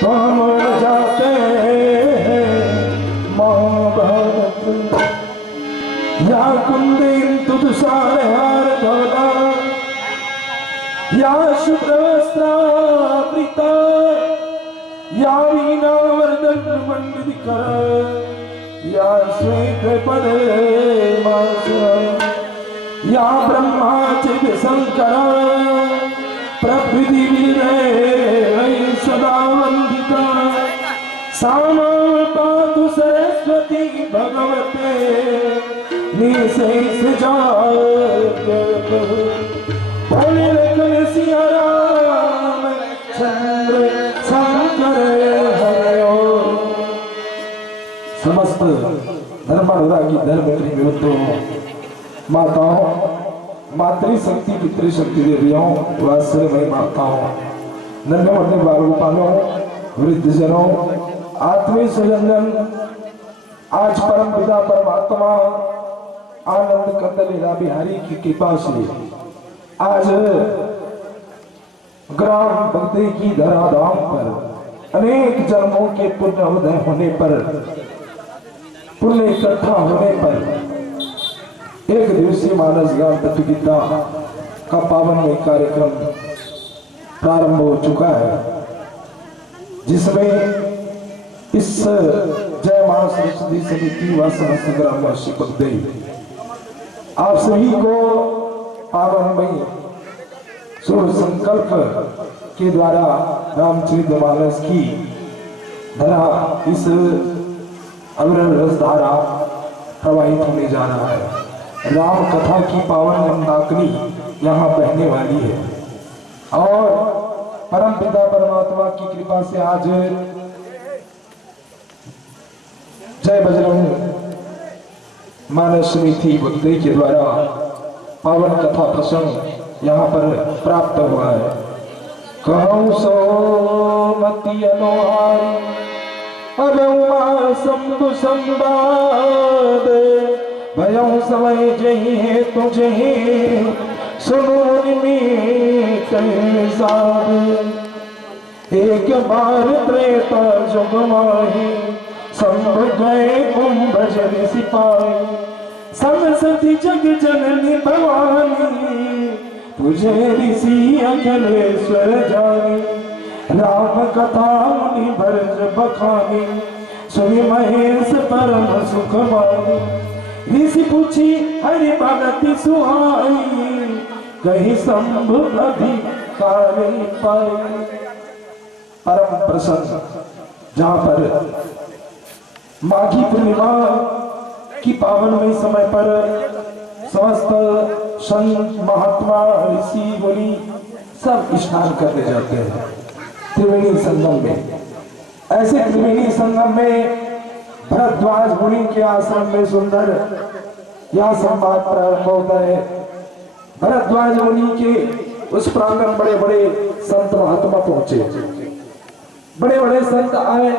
तो हम जाते हैं महाभारत या कुंदीन तुदसारहार धोला या शुभ्रवस्त्रावृता या वीणावर्धन मंडितकर या श्वेत पद्मास या ब्रह्माचिद शंकर प्रभृति विजय सदा वंदिता सामा पातु सरस्वती भगवते निशेष जागृत बोले रखन सिया राम चंद्र शंकर हरिओ। समस्त धर्मानुरागी धर्मप्रेमी विरुद्धों माताओं मातृशक्ति पितृशक्ति देवियों वात्सल्यमयी माताओं नन्हे मुन्ने बाल गोपालों वृद्धजनों आत्मीय स्वजन आज परम पिता परमात्मा आनंद कंद लीला बिहारी की कृपा से आज ग्राम बगदे की धराधाम पर अनेक जन्मों के पुण्य उदय होने पर पुण्य इकट्ठा होने पर एक दिवसीय मानस ज्ञान प्रतियोगिता का पावनमय कार्यक्रम प्रारंभ हो चुका है, जिसमें इस जय मां सरस्वती समिति व समस्त ग्रामवासी बगदे आप सभी को पावनमय शुभ संकल्प के द्वारा रामचरितमानस की धरा इस अविरल रसधारा प्रवाहित होने जा रहा है। राम कथा की पावन मंदाकिनी यहाँ बहने वाली है और परम पिता परमात्मा की कृपा से आज जय बजरंग मानस समिति बगदे के द्वारा पावन कथा प्रसंग यहाँ पर प्राप्त हुआ है। कहूँ सो मति अनोहारी शंभु संवाद भयं समय जही है तुझे सुनो निमित एक बार त्रेता जुग माही संभ गए कुंभ जन सिपाही समसति जग जननी भवानी तुझे ऋषि अखिलेश्वर जानी राम कथा मुनि भरत बखानी सुनि महेश परम सुख मानी ऋषि पूछी हरि भगति सुहाई कहीं शंभु अधिकारी पाई। परम प्रसन्न जहाँ पर माघी पूर्णिमा की पावनमय समय पर समस्त संत महात्मा ऋषि मुनि सब स्नान करने जाते हैं त्रिवेणी संगम में। ऐसे त्रिवेणी संगम में भरद्वाज मुनि के आश्रम में सुंदर यह संवाद प्रारंभ होता है। भरद्वाज मुनि के उस प्रांगण बड़े बड़े संत महात्मा पहुंचे, बड़े बड़े संत आए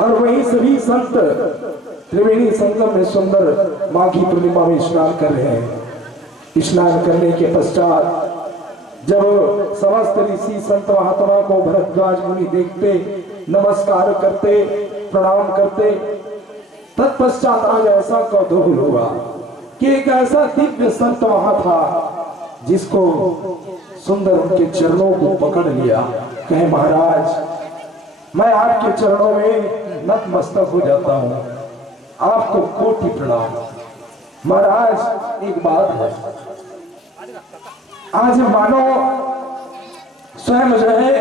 और वही सभी संत त्रिवेणी संगम में सुंदर माघी पूर्णिमा में स्नान कर रहे हैं। स्नान करने के पश्चात जब समस्त ऋषि संत महात्मा को भरद्वाज मुनि देखते, नमस्कार करते, प्रणाम करते, तत्पश्चात आज ऐसा कौतूहल हुआ कि एक ऐसा दिव्य संत वहां था जिसको सुंदर उनके चरणों को पकड़ लिया। कहे महाराज मैं आपके चरणों में नतमस्तक हो जाता हूँ, आपको कोटि प्रणाम। महाराज एक बात है, आज मानो स्वयं जो है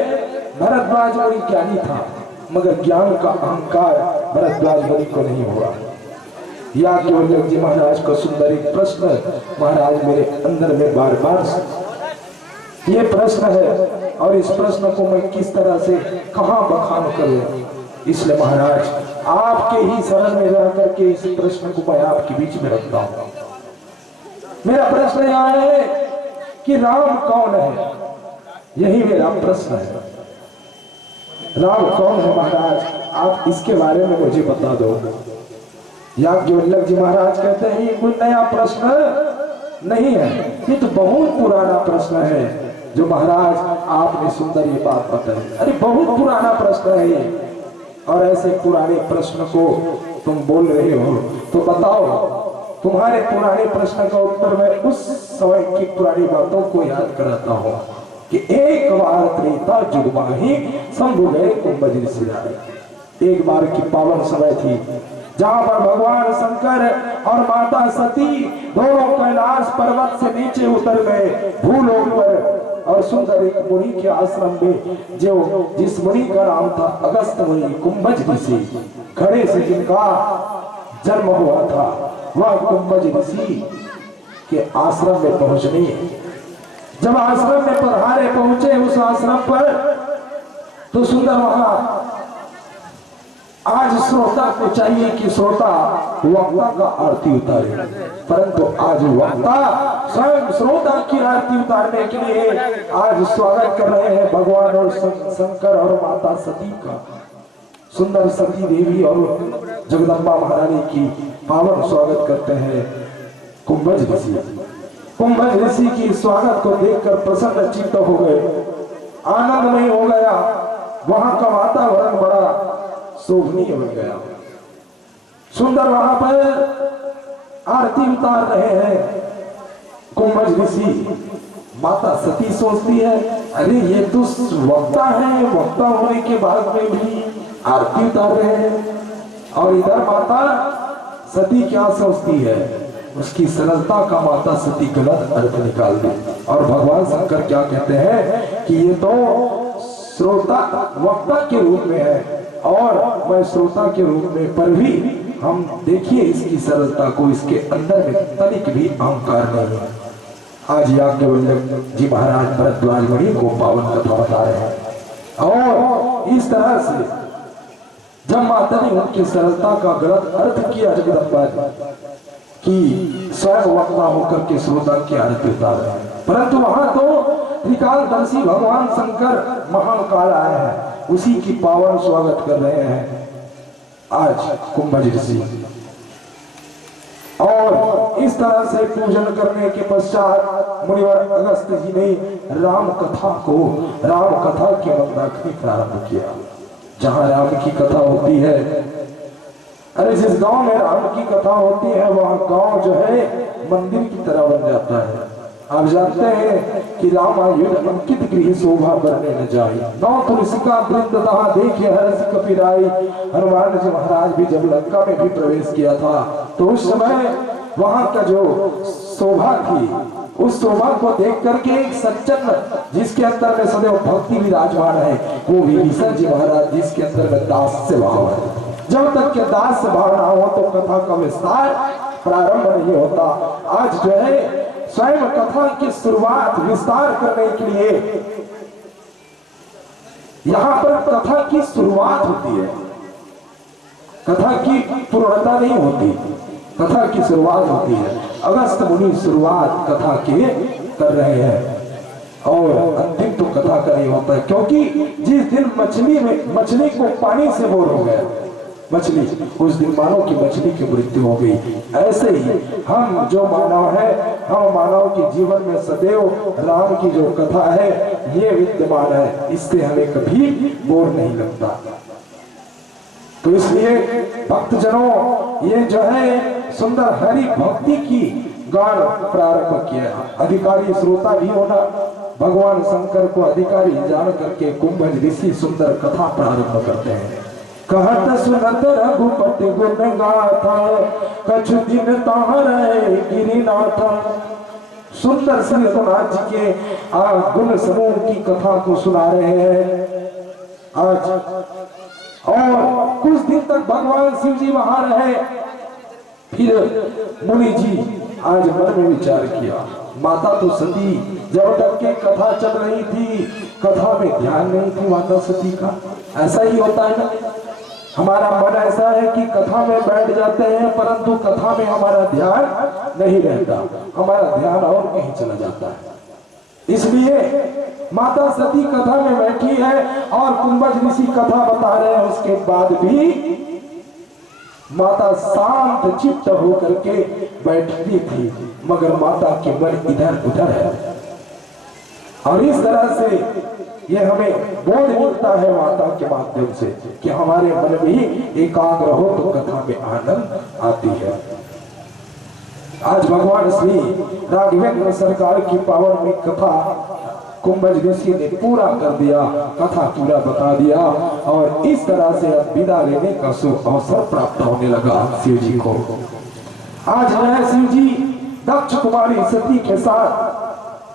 भरद्वाज मुनि ज्ञानी था मगर ज्ञान का अहंकार भरद्वाज मुनि को नहीं हुआ। याज्ञवल्क्य जी महाराज को सुंदर एक प्रश्न महाराज मेरे अंदर में बार बार ये प्रश्न है और इस प्रश्न को मैं किस तरह से कहां बखान करूं, इसलिए महाराज आपके ही शरण में रह करके इस प्रश्न को मैं आपके बीच में रखता हूं। मेरा प्रश्न यह है कि राम कौन है, यही मेरा प्रश्न है। राम कौन है महाराज, आप इसके बारे में मुझे बता दो। याज्ञवल्क्य जी महाराज कहते हैं ये कोई नया प्रश्न नहीं है, ये तो बहुत पुराना प्रश्न है जो महाराज आपने सुंदर ये बात बताई। अरे बहुत पुराना प्रश्न है ये, और ऐसे पुराने प्रश्न को तुम बोल रहे हो, तो बताओ तुम्हारे पुराने प्रश्न का उत्तर मैं उस समय की पुरानी बातों को याद कराता हूँ कि एक बार त्रेता युग माही शंभु गए कुंभज ऋषि। एक बार की पावन समय थी जहां पर भगवान शंकर और माता सती दोनों कैलाश पर्वत से नीचे उतर गए भूलोक पर, और सुंदर एक मुनि के आश्रम में, जो जिस मुनि का नाम था अगस्त मुनि, कुंभज ऋषि, घड़े से जिनका जन्म हुआ था, वह कुंभज ऋषि के आश्रम में पहुंचने, जब आश्रम में पधारे पहुंचे उस आश्रम पर, तो सुंदर वहां आज श्रोता को चाहिए कि श्रोता वक्ता का आरती उतारे, परंतु आज वक्ता स्वयं श्रोता की आरती उतारने के लिए आज स्वागत कर रहे हैं भगवान और शंकर और माता सती का। सुंदर सती देवी और जगदम्बा महारानी की पावन स्वागत करते हैं कुंभज ऋषि। कुंभज ऋषि की स्वागत को देखकर प्रसन्न चित्त हो गए, आनंदमय हो गया, वहां का वातावरण बड़ा शोभनीय बन गया। सुंदर वहां पर आरती उतार रहे हैं कुंभज ऋषि। माता सती सोचती है, अरे ये तो वक्ता है, वक्ता होने के बाद में भी आरती उतार रहे हैं। और इधर माता सती क्या सोचती है, उसकी सरलता का माता सती गलत अर्थ निकाल दी, और भगवान शंकर क्या कहते हैं कि ये तो श्रोता वक्ता के रूप में है और मैं श्रोता के रूप में, पर भी हम देखिए इसकी सरलता को, इसके अंदर में तनिक भी अहंकार नहीं है। आज याज्ञवल्क्य जी महाराज भरद्वाज मुनि को पावन कथा बता रहे हैं, और इस तरह से जब माता ने उनकी सरलता का गलत अर्थ किया जगदम्बा कि स्वयं वक्ता होकर के श्रोता की आरती उतार रहे हैं, परंतु वहां तो त्रिकालदर्शी भगवान शंकर महान काल आए हैं, उसी की पावन स्वागत कर रहे हैं आज कुंभज ऋषि। और इस तरह से पूजन करने के पश्चात मुनिवर अगस्त जी ने राम कथा के मंदाकिनी प्रारंभ किया। जहां राम की कथा होती है, अरे जिस गांव में राम की कथा होती है वह गांव जो है मंदिर की तरह बन जाता है। आप जानते हैं कि रामायण अंकित गृह शोभा करने न जाए, नौ तुलसिका वृंद तहा देखे हर्ष कपिराई। हनुमान जी महाराज भी जब लंका में भी प्रवेश किया था, तो उस समय वहां का जो शोभा थी, उस शोभा को देख करके एक सज्जन जिसके अंदर में सदैव भक्ति विराजमान है, वो विभीषण जी महाराज जिसके अंदर में दास से भाव है। जब तक के दास से भाव ना हो तो कथा का विस्तार प्रारंभ नहीं होता। आज जो है स्वयं कथा की शुरुआत विस्तार करने के लिए यहां पर कथा की शुरुआत होती है, कथा की पूर्णता नहीं होती, कथा की शुरुआत होती है। अगस्त मुनि शुरुआत कथा के कर रहे हैं और अंतिम तो कथा का नहीं होता है, क्योंकि जिस दिन मछली को पानी से बोर हो गया मछली, उस दिन मानव की मछली की मृत्यु हो गई। ऐसे ही हम जो मानव है, हम मानव के जीवन में सदैव राम की जो कथा है ये विद्यमान है, इससे हमें कभी बोर नहीं लगता। तो इसलिए भक्तजनों ये जो है सुंदर हरि भक्ति की गान प्रारंभ किया। अधिकारी श्रोता भी होना, भगवान शंकर को अधिकारी जान करके कुंभज ऋषि सुंदर कथा प्रारंभ करते हैं। कहत सुनत रघुपति गुण गाथा, कछु दिन तारे गिरिनाथ। सुंदर श्री रघुनाथ जी के गुण समूह की कथा को सुना रहे हैं आज। और कुछ दिन तक भगवान शिव जी वहां रहे। फिर मुनि जी आज मन में विचार किया, माता तो सती जब तक के कथा चल रही थी, कथा में ध्यान नहीं थी माता सती का। ऐसा ही होता है ना, हमारा मन ऐसा है कि कथा में बैठ जाते हैं, परंतु कथा में हमारा ध्यान नहीं रहता, हमारा ध्यान और कहीं चला जाता है। इसलिए माता सती कथा में बैठी है और कुंभज ऋषि कथा बता रहे हैं। उसके बाद भी माता शांत चित्त होकर के बैठती थी, मगर माता के मन इधर उधर है। और इस तरह से ये हमें बोध मिलता है वार्ता के माध्यम से कि हमारे मन में ही एकाग्र हो तो कथा में आनंद आती है। आज भगवान श्री राघवेंद्र सरकार की पावन में कथा कुंभज ऋषि ने पूरा कर दिया, कथा पूरा बता दिया और इस तरह से अब विदा लेने का शुभ अवसर प्राप्त होने लगा शिव जी को। आज जो है शिव जी दक्ष कुमारी सती के साथ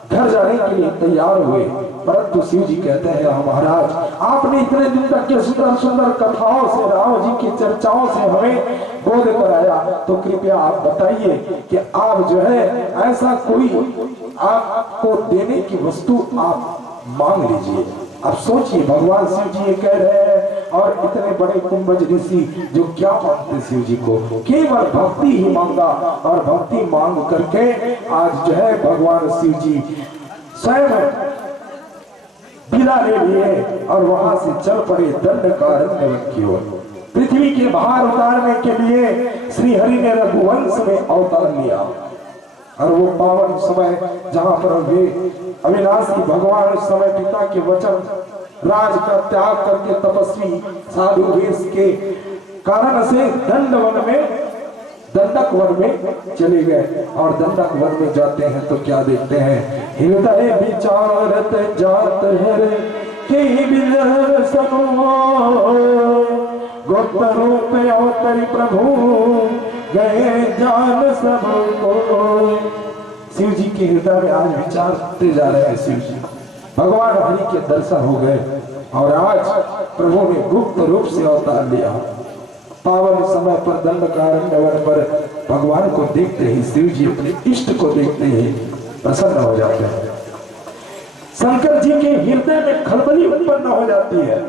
घर जाने के लिए तैयार हुए, परंतु शिव जी कहते हैं महाराज आपने इतने दिन तक के सुंदर सुंदर कथाओं से राम जी की चर्चाओं से हमें बोध कराया, तो कृपया आप बताइए कि आप जो है ऐसा कोई आपको देने की वस्तु आप मांग लीजिए। अब सोचिए भगवान शिव जी ये कह रहे हैं और इतने बड़े कुंभज ऋषि जो क्या मांगते शिव जी को, केवल भक्ति ही मांगा और भक्ति मांग करके आज जो है भगवान शिव जी स्वयं विदा ले लिए और वहां से चल पड़े दंडकारण्य की ओर। पृथ्वी के भार उतारने के लिए श्री हरि ने रघुवंश में अवतार लिया और वो पावन समय जहां पर वे अविनाशी भगवान उस समय पिता के वचन राज का त्याग करके तपस्वी साधु वेश के कारण से दंडक वन में चले गए और दंडक वन में जाते हैं तो क्या देखते हैं, हृदय विचारत जात है के गोप्त रूप अवतरी प्रभु गए जान सबको। शिव जी के हृदय में आज विचारते जा रहे हैं शिव जी, भगवान हरि के दर्शन हो गए और आज प्रभु ने गुप्त रूप से अवतार लिया। पावन समय पर दंडकारण्य वन पर भगवान को देखते ही शिव जी अपने इष्ट को देखते ही प्रसन्न हो जाते हैं। शंकर जी के हृदय में खलबली उत्पन्न हो जाती है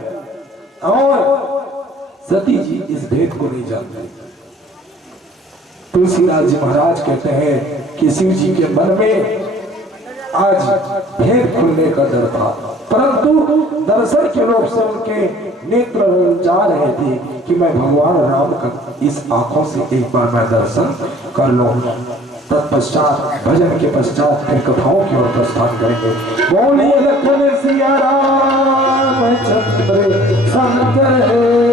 और सती जी इस भेद को नहीं जानते। तुलसीदास जी महाराज कहते हैं कि शिव जी के मन में आज भेद खुलने का डर था, परंतु दर्शन के लोभ से उनके नेत्र जा रहे थे कि मैं भगवान राम का इस आंखों से एक बार मैं दर्शन कर लूं। तत्पश्चात भजन के पश्चात फिर कथाओं की ओर प्रस्थान करेंगे। बोलिए लखन सिया राम चंद्र शंकर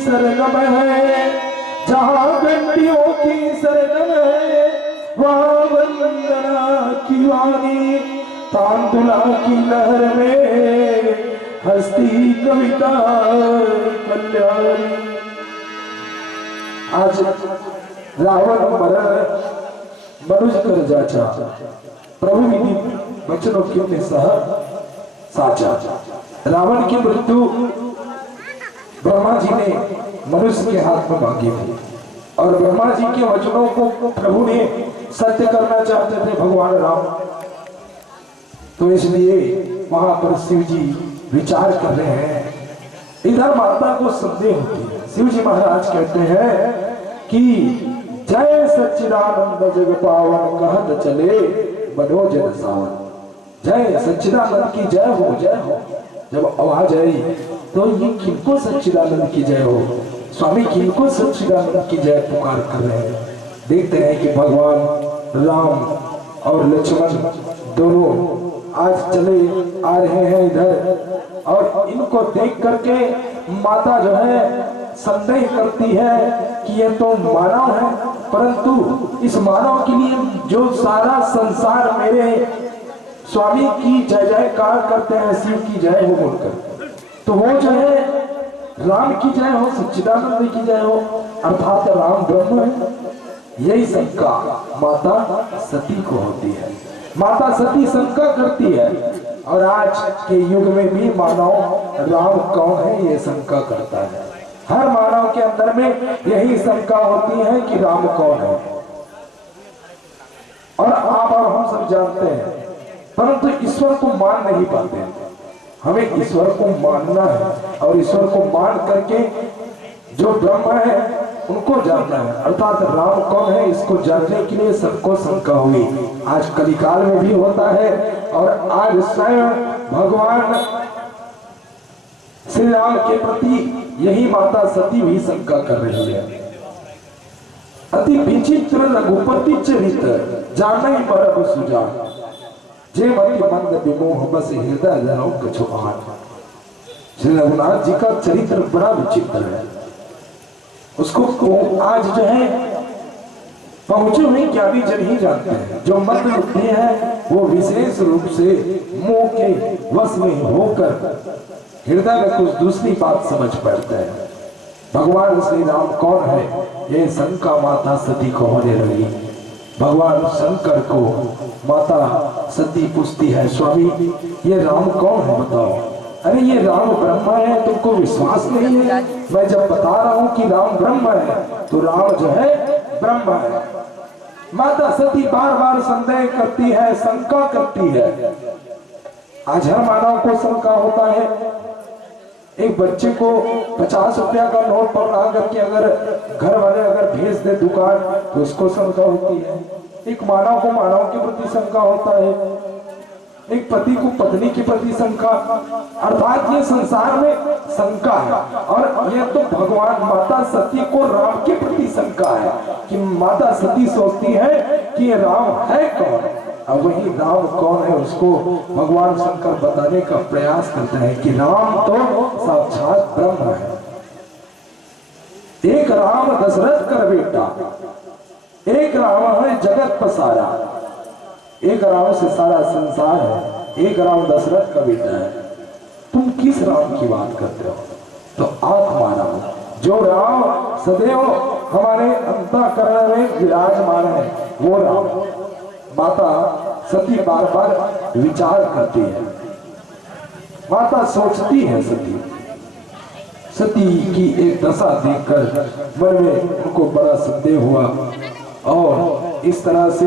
सरगम है, जहाँ घंटियों की सरगम है, वहाँ वंदना की वाणी, तांदुला की लहर में हस्ती कविता कल्याणी। आज रावण मरण मनुज कर जाचा, प्रभु विधि वचनों के सह साचा। रावण की मृत्यु ब्रह्मा जी ने मनुष्य के हाथ में मांगी थी और ब्रह्मा जी के वचनों को प्रभु ने सत्य करना चाहते थे भगवान राम। तो इसलिए वहां पर शिव जी विचार कर रहे हैं। इधर माता को संदेह होती है। शिव जी महाराज कहते हैं कि जय सच्चिदानंद जग पावन कहत चले मनोजन सावन। जय सच्चिदानंद की जय हो, जय हो। जब आवाज आई तो ये किनको सच्चिदानंद की जय हो, स्वामी किनको सच्चिदानंद की जय पुकार कर रहे हैं। देखते हैं कि भगवान राम और लक्ष्मण दोनों आज चले आ रहे हैं इधर, और इनको देख करके माता जो है संदेह करती है कि ये तो मानव है, परंतु इस मानव के लिए जो सारा संसार मेरे स्वामी की जय जयकार करते हैं, शिव की जय हो बोलकर, तो वो जो है राम की जय हो, सच्चिदानंद की जय हो, अर्थात राम ब्रह्म है। यही शंका माता सती को होती है। माता सती शंका करती है, और आज के युग में भी मानव राम कौन है ये शंका करता है। हर मानव के अंदर में यही शंका होती है कि राम कौन है। और आप और हम सब जानते हैं, परंतु ईश्वर को मान नहीं पाते। हमें ईश्वर को मानना है, और ईश्वर को मान करके जो ब्रह्म है उनको जानना है, अर्थात राम कौन है इसको जानने के लिए सबको शंका हुई। आज कलिकाल में भी होता है, और आज स्वयं भगवान श्री राम के प्रति यही माता सती भी शंका कर रही है। अति विचित्र रघुपति चरित्र जाने बरब सुजान, जे मति मंद विमोह बस हृदय जनो कछुआन। श्री रघुनाथ जी का चरित्र बड़ा विचित्र है। उसको आज जो है पहुंचे हुए ज्ञानी जन ही जानते हैं। जो मत बुद्धि है वो विशेष रूप से मोह के वश में होकर हृदय में कुछ दूसरी बात समझ पाते हैं। भगवान श्री राम कौन है ये शंका माता सती को होने लगी। भगवान शंकर को माता सती पूछती है, स्वामी ये राम कौन है बताओ। अरे ये राम ब्रह्म है, तुमको विश्वास नहीं है? मैं जब बता रहा हूं कि राम ब्रह्म है तो राम जो है ब्रह्म है। माता सती बार बार संदेह करती है, शंका करती है। आज हर मानव को शंका होता है। एक बच्चे को 50 रुपया का नोट पकड़ा करके अगर घर वाले अगर भेज दे दुकान तो उसको शंका होती है। एक मानव को मानव के प्रति शंका होता है, एक पति को पत्नी के प्रति शंका, अर्थात ये संसार में शंका है। और ये तो भगवान माता सती को राम के प्रति शंका है कि माता सती सोचती है कि ये राम है कौन। अब वही राम कौन है उसको भगवान शंकर बताने का प्रयास करते हैं कि राम तो साक्षात ब्रह्म है। एक राम दशरथ का बेटा, एक राम है जगत पसारा, एक राम से सारा संसार है, एक राम दशरथ का बेटा है। तुम किस राम की बात करते हो? तो आत्मा राम, जो राम सदैव हमारे अंतःकरण में विराजमान है वो राम। माता सती बार बार विचार करती है, माता सोचती है। सती की एक दशा देखकर मन में उनको बड़ा संदेह हुआ, और इस तरह से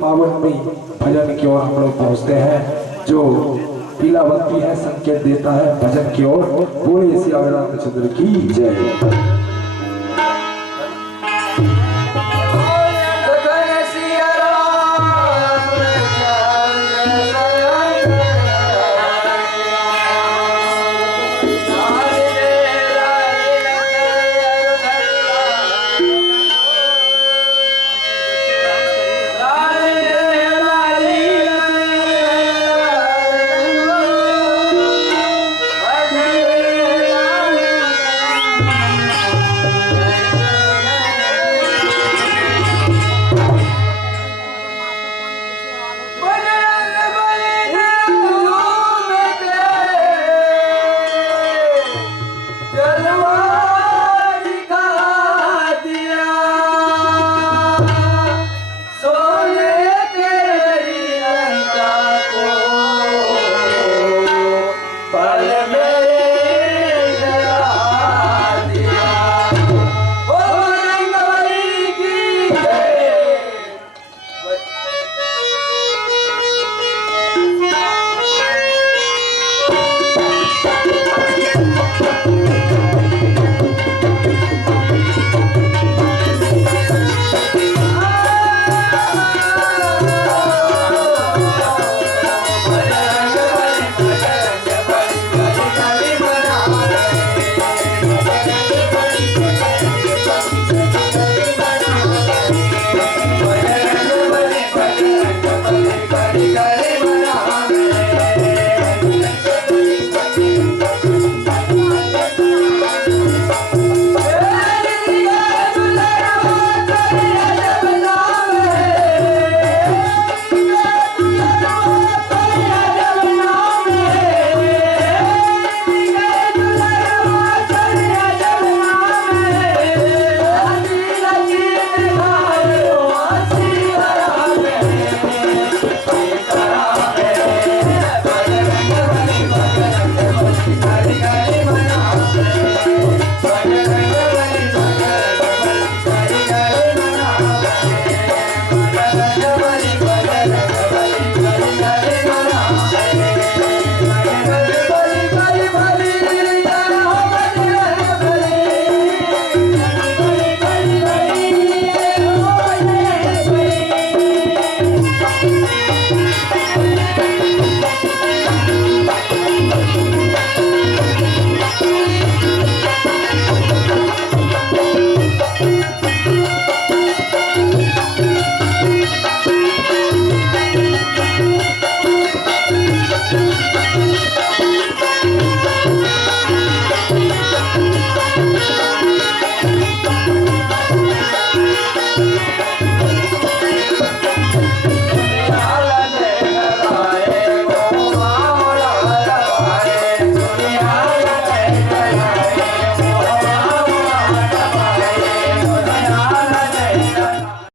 पावनमयी भजन की ओर हम लोग पहुंचते हैं। जो पीलावंती है संकेत देता है भजन की ओर। बोले श्री रामचंद्र की जय।